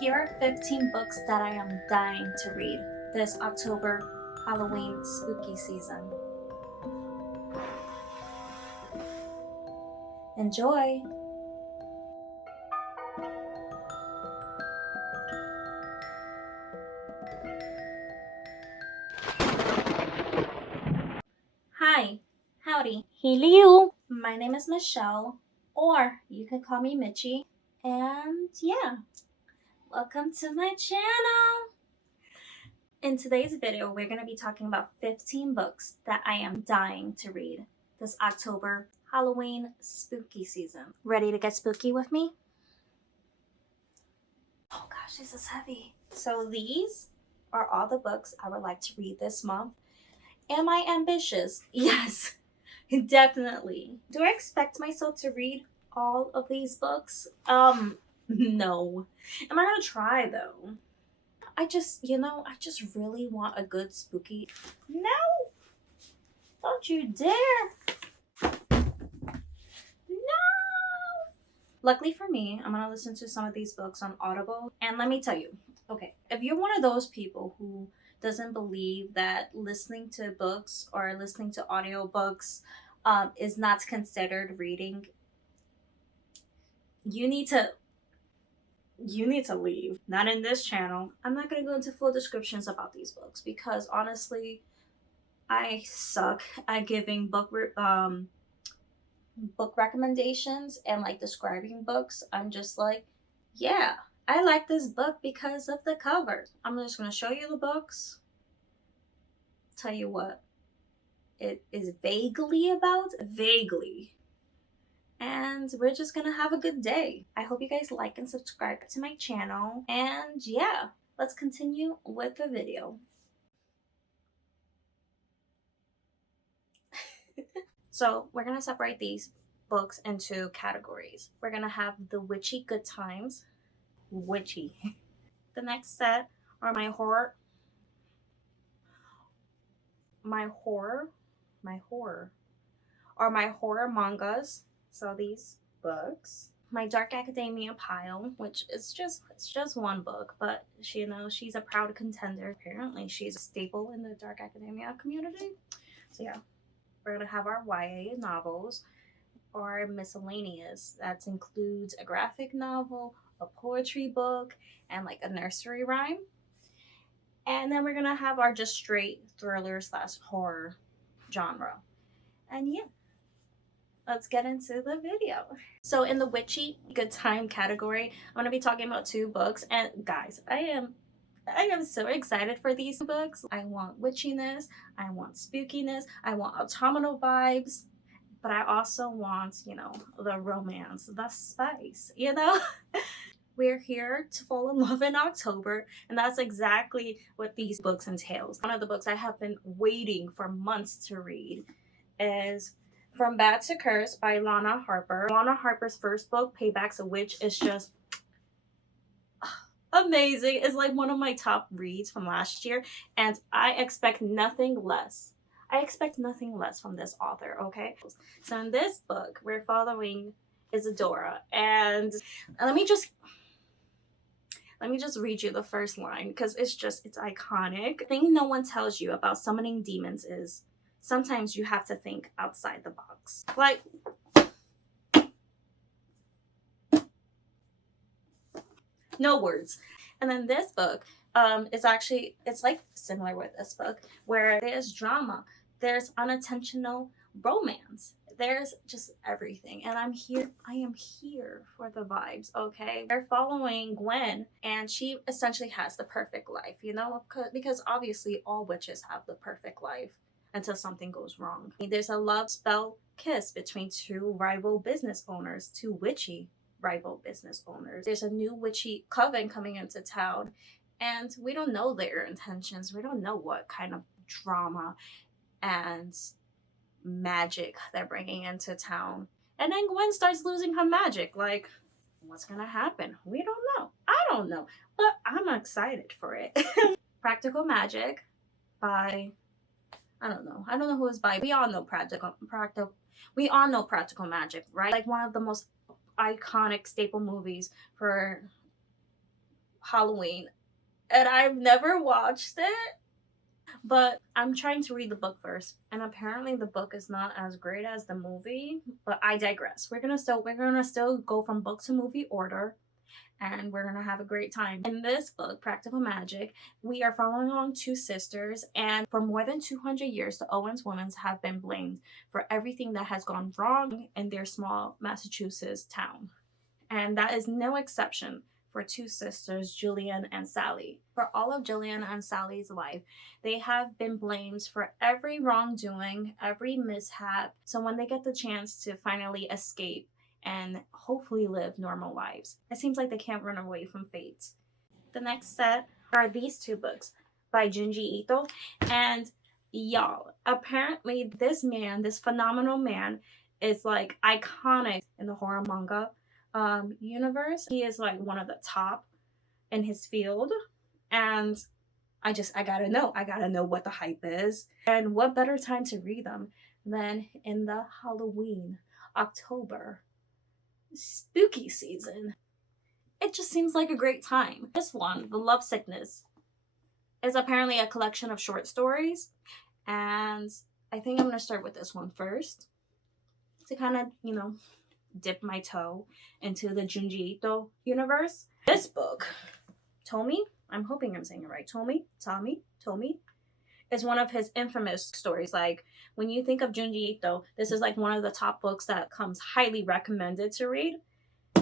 Here are 15 books that I am dying to read this October Halloween spooky season. Enjoy! Hi, howdy, hello. My name is Michelle, or you can call me Michie, and yeah, welcome to my channel. In today's video, we're going to be talking about 15 books that I am dying to read this October Halloween spooky season. Ready to get spooky with me? Oh gosh, this is heavy. So these are all the books I would like to read this month. Am I ambitious? Yes, definitely. Do I expect myself to read all of these books? No. Am I gonna try though? I just really want a good spooky. No! Don't you dare! No! Luckily for me, I'm gonna listen to some of these books on Audible. And let me tell you, okay, if you're one of those people who doesn't believe that listening to books or listening to audiobooks is not considered reading, you need to leave. Not in this channel. I'm not going to go into full descriptions about these books because honestly, I suck at giving book recommendations and like describing books. I'm just like, yeah, I like this book because of the cover. I'm just going to show you the books, tell you what it is vaguely about, and we're just gonna have a good day. I hope you guys like and subscribe to my channel, and yeah, let's continue with the video. So we're gonna separate these books into categories. We're gonna have the witchy good times, witchy. The next set are my horror mangas. So these books. My dark academia pile, which is just one book, but she's a proud contender. Apparently she's a staple in the dark academia community. So yeah, we're gonna have our YA novels, or miscellaneous. That includes a graphic novel, a poetry book, and like a nursery rhyme. And then we're gonna have our just straight thriller / horror genre. And yeah, let's get into the video. So in the witchy good time category, I'm going to be talking about 2 books. And guys, I am so excited for these books. I want witchiness, I want spookiness, I want autumnal vibes, but I also want, the romance, the spice, We're here to fall in love in October, and that's exactly what these books entails. One of the books I have been waiting for months to read is From Bad to Curse by Lana Harper. Lana Harper's first book, Payback's a Witch, is just amazing. It's like one of my top reads from last year, and I expect nothing less. From this author, okay? So in this book, we're following Isadora, and let me just read you the first line because it's iconic. The thing no one tells you about summoning demons is sometimes you have to think outside the box. Like, no words. And then this book it's like similar with this book, where there's drama, there's unintentional romance, there's just everything, and I am here for the vibes, okay? They're following Gwen, and she essentially has the perfect life, because obviously all witches have the perfect life until something goes wrong. There's a love spell kiss between 2 rival business owners, 2 witchy rival business owners. There's a new witchy coven coming into town, and we don't know their intentions. We don't know what kind of drama and magic they're bringing into town. And then Gwen starts losing her magic. Like, what's gonna happen? We don't know. I don't know, but I'm excited for it. Practical Magic by, I don't know who it's by. We all know practical magic, right? Like one of the most iconic staple movies for Halloween, and I've never watched it. But I'm trying to read the book first, and apparently the book is not as great as the movie. But I digress. We're gonna still go from book to movie order, and we're gonna have a great time. In this book, Practical Magic, we are following along two sisters, and for more than 200 years, the Owens women have been blamed for everything that has gone wrong in their small Massachusetts town. And that is no exception for two sisters, Julian and Sally. For all of Julian and Sally's life, they have been blamed for every wrongdoing, every mishap. So when they get the chance to finally escape and hopefully live normal lives, it seems like they can't run away from fate. The next set are these two books by Junji Ito. And y'all, apparently this man, this phenomenal man, is like iconic in the horror manga universe. He is like one of the top in his field, and I gotta know what the hype is, and what better time to read them than in the Halloween October spooky season. It just seems like a great time. This one, The Love Sickness, is apparently a collection of short stories, and I think I'm gonna start with this one first to kind of, dip my toe into the Junji Ito universe. This book, Tomi, I'm hoping I'm saying it right, Tomi, is one of his infamous stories. Like, when you think of Junji Ito, this is like one of the top books that comes highly recommended to read.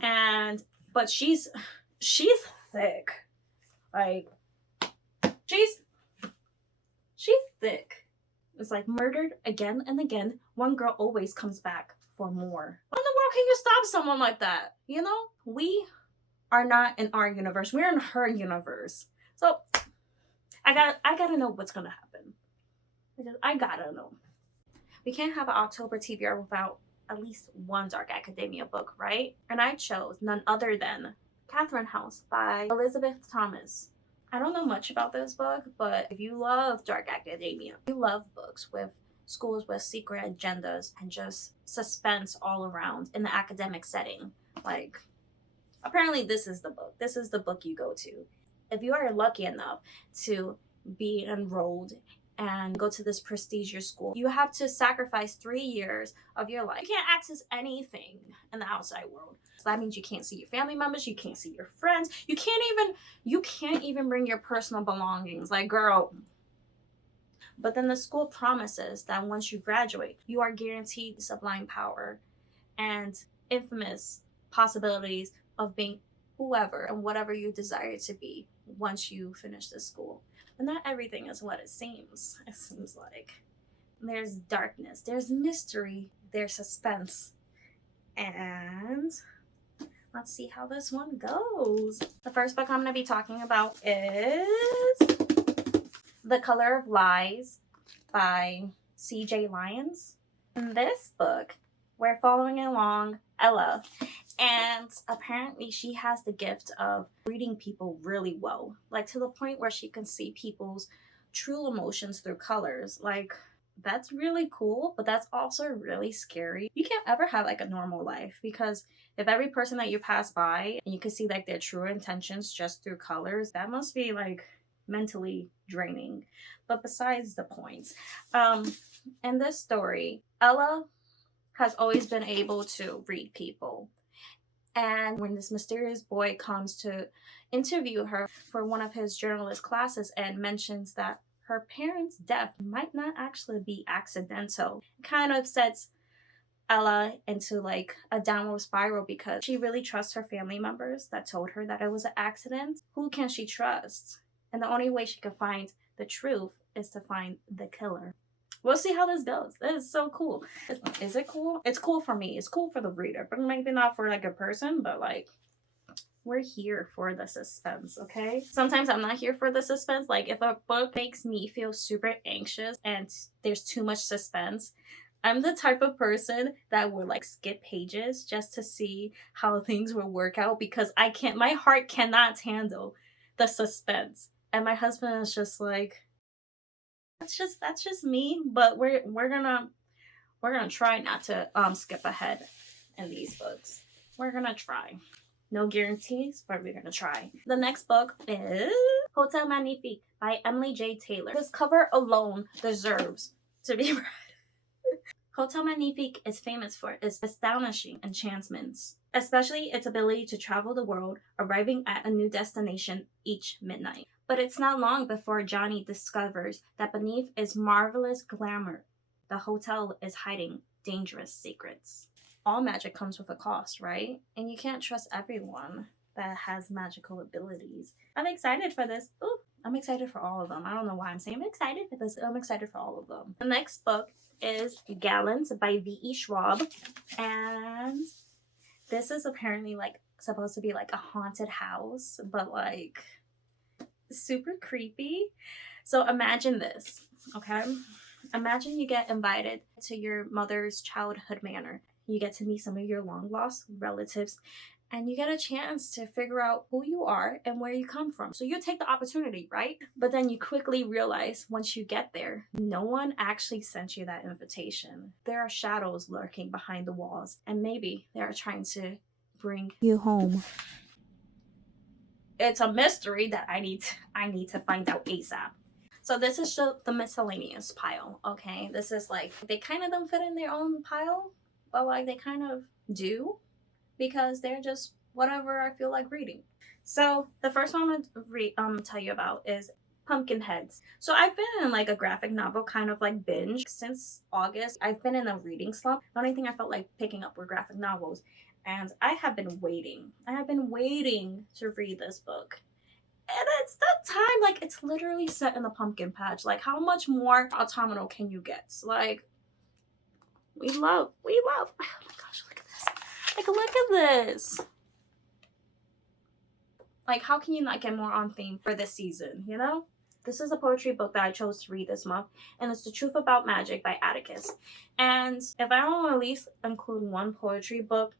But she's thick. Like, she's thick. It's like murdered again and again. One girl always comes back for more. How in the world can you stop someone like that? We are not in our universe. We're in her universe. So I gotta know what's gonna happen. I gotta know. We can't have an October TBR without at least one dark academia book, right? And I chose none other than Catherine House by Elizabeth Thomas. I don't know much about this book, but if you love dark academia, you love books with schools with secret agendas and just suspense all around in the academic setting, like, apparently this is the book. This is the book you go to. If you are lucky enough to be enrolled and go to this prestigious school, you have to sacrifice 3 years of your life. You can't access anything in the outside world. So that means you can't see your family members, you can't see your friends, you can't even bring your personal belongings. Like, girl. But then the school promises that once you graduate, you are guaranteed sublime power and infamous possibilities of being whoever and whatever you desire to be once you finish the school. But not everything is what it seems. It seems like there's darkness, there's mystery, there's suspense. And let's see how this one goes. The first book I'm going to be talking about is The Color of Lies by C.J. Lyons. In this book, we're following along Ella, and apparently she has the gift of reading people really well, like to the point where she can see people's true emotions through colors. Like, that's really cool, but that's also really scary. You can't ever have like a normal life, because if every person that you pass by and you can see like their true intentions just through colors, that must be like mentally draining. But besides the point, in this story, Ella has always been able to read people. And when this mysterious boy comes to interview her for one of his journalist classes and mentions that her parents' death might not actually be accidental, it kind of sets Ella into like a downward spiral, because she really trusts her family members that told her that it was an accident. Who can she trust? And the only way she can find the truth is to find the killer. We'll see how this goes. This is so cool. Is it cool? It's cool for me. It's cool for the reader, but maybe not for like a person, but like, we're here for the suspense, okay? Sometimes I'm not here for the suspense. Like, if a book makes me feel super anxious and there's too much suspense, I'm the type of person that would like skip pages just to see how things will work out, because my heart cannot handle the suspense. And my husband is just like, that's just me, but we're gonna try not to skip ahead in these books. We're gonna try. No guarantees, but we're gonna try. The next book is Hotel Manifique by Emily J. Taylor. This cover alone deserves to be read. Hotel Manifique is famous for its astonishing enchantments, especially its ability to travel the world, arriving at a new destination each midnight. But it's not long before Johnny discovers that beneath its marvelous glamour, the hotel is hiding dangerous secrets. All magic comes with a cost, right? And you can't trust everyone that has magical abilities. I'm excited for this. Ooh, I'm excited for all of them. I don't know why I'm saying I'm excited for this. I'm excited for all of them. The next book is Gallons by V.E. Schwab. And this is apparently like supposed to be like a haunted house, but like super creepy. So imagine this, okay? Imagine you get invited to your mother's childhood manor. You get to meet some of your long lost relatives, and you get a chance to figure out who you are and where you come from. So you take the opportunity, right? But then you quickly realize once you get there, no one actually sent you that invitation. There are shadows lurking behind the walls, and maybe they are trying to bring you home. It's a mystery that I need to find out ASAP. So this is the miscellaneous pile, okay? This is like, they kind of don't fit in their own pile, but like they kind of do, because they're just whatever I feel like reading. So the first one I'm gonna tell you about is Pumpkinheads. So I've been in like a graphic novel kind of like binge since August. I've been in a reading slump. The only thing I felt like picking up were graphic novels, and I have been waiting. I have been waiting to read this book. And it's that time, like, it's literally set in the pumpkin patch. Like, how much more autumnal can you get? Like, we love. Oh my gosh, look at this. Like, look at this. Like, how can you not get more on theme for this season, you know? This is a poetry book that I chose to read this month, and it's The Truth About Magic by Atticus. And if I don't at least include one poetry book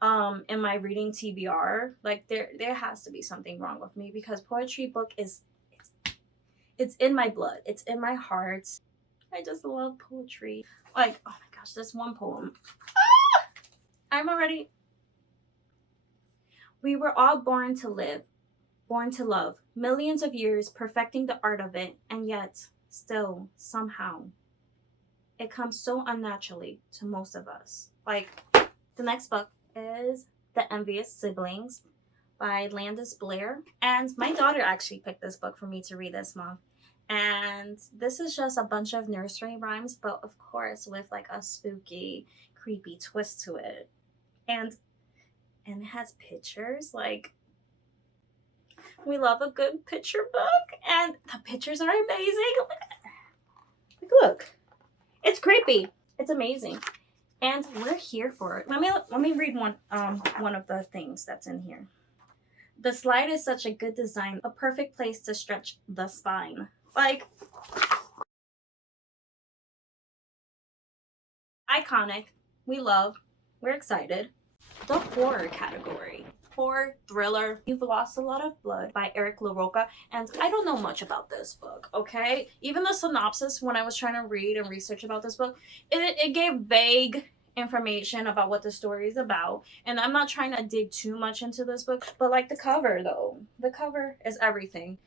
in my reading TBR, like there has to be something wrong with me, because poetry book is it's in my blood, it's in my heart. I just love poetry. Like, oh my gosh, this one poem. I'm already. We were all born to live, born to love, millions of years perfecting the art of it, and yet still somehow it comes so unnaturally to most of us. Like, the next book is The Envious Siblings by Landis, Blair. And my daughter actually picked this book for me to read this month. And this is just a bunch of nursery rhymes, but of course with like a spooky, creepy twist to it. And it has pictures. Like, we love a good picture book, and the pictures are amazing. Look. It's creepy. It's amazing. And we're here for it. Let me read one of the things that's in here. The slide is such a good design, a perfect place to stretch the spine. Like, iconic. We love. We're excited. The horror category. Horror, thriller, You've Lost a Lot of Blood by Eric LaRocca. And I don't know much about this book, okay? Even the synopsis, when I was trying to read and research about this book, it gave vague information about what the story is about. And I'm not trying to dig too much into this book, but like the cover though. The cover is everything.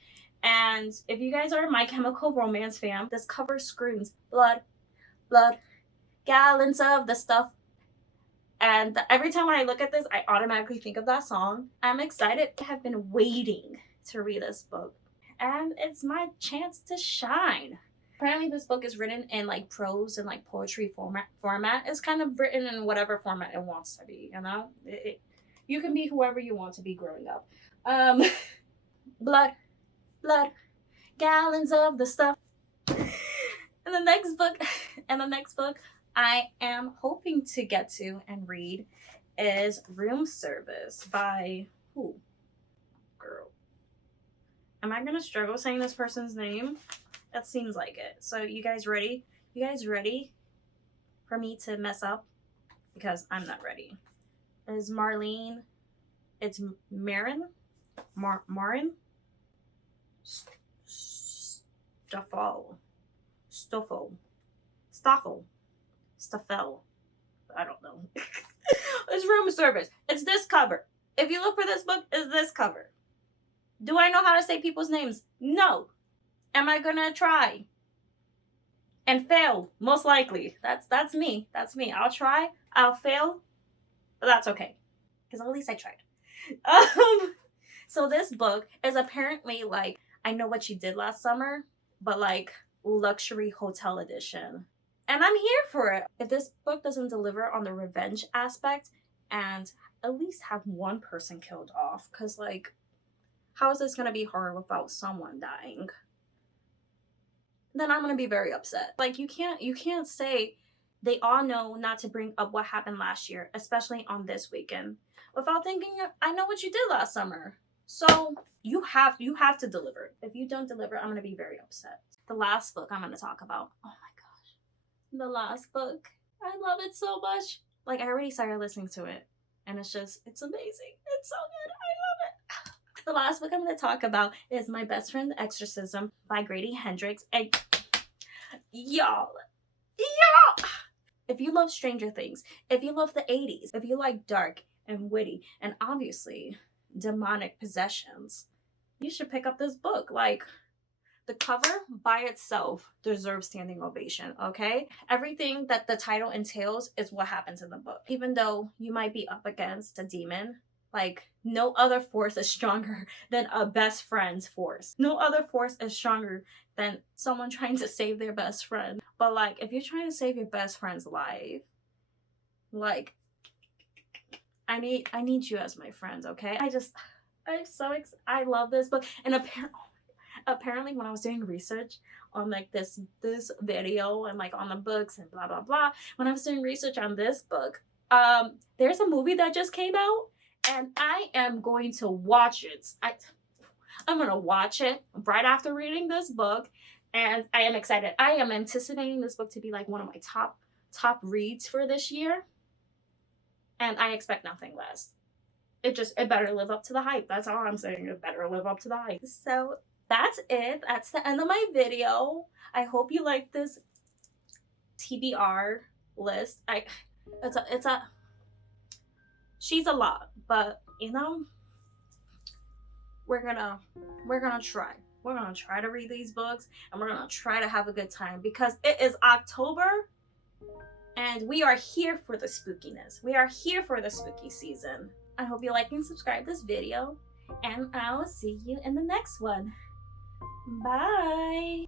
And if you guys are a My Chemical Romance fan, this cover screams blood, blood, gallons of the stuff. And every time when I look at this, I automatically think of that song. I'm excited. I have been waiting to read this book, and it's my chance to shine. Apparently this book is written in like prose and like poetry format. It's kind of written in whatever format it wants to be, you know? You can be whoever you want to be growing up. Blood, blood, gallons of the stuff. And the next book I am hoping to get to and read is Room Service by who? Girl. Am I gonna struggle saying this person's name? That seems like it. So you guys ready? You guys ready for me to mess up? Because I'm not ready. Is Marlene? It's Marin? Marin? Stoffel. I don't know. It's Room Service. It's this cover. If you look for this book, is this cover. Do I know how to say people's names? No. Am I gonna try and fail? Most likely. That's me. That's me. I'll try. I'll fail. But that's okay. Because at least I tried. So this book is apparently like I Know What You Did Last Summer, but like luxury hotel edition. And I'm here for it. If this book doesn't deliver on the revenge aspect and at least have one person killed off, because like, how is this gonna be horror without someone dying? Then I'm gonna be very upset. Like you can't say they all know not to bring up what happened last year, especially on this weekend, without thinking I know what you did last summer. So you have to deliver. If you don't deliver, I'm gonna be very upset. The last book I'm gonna talk about. Oh my gosh. The last book. I love it so much. Like I already started listening to it. And it's amazing. It's so good. I love it. The last book I'm gonna talk about is My Best Friend Exorcism by Grady Hendricks. And y'all. If you love Stranger Things, if you love the 80s, if you like dark and witty, and obviously demonic possessions, you should pick up this book. Like, the cover by itself deserves standing ovation, okay? Everything that the title entails is what happens in the book. Even though you might be up against a demon, like, no other force is stronger than a best friend's force. No other force is stronger than someone trying to save their best friend. But, like, if you're trying to save your best friend's life, like, I need you as my friend, okay? I love this book. And apparently when I was doing research on like this video and like on the books and blah blah blah, when I was doing research on this book, there's a movie that just came out and I am going to watch it. I'm gonna watch it right after reading this book, and I am excited. I am anticipating this book to be like one of my top reads for this year. And I expect nothing less. It better live up to the hype. That's all I'm saying. It better live up to the hype. So that's it. That's the end of my video. I hope you like this TBR list. She's a lot, but you know, we're gonna try. We're gonna try to read these books and we're gonna try to have a good time because it is October. And we are here for the spookiness. We are here for the spooky season. I hope you like and subscribe this video. And I'll see you in the next one. Bye.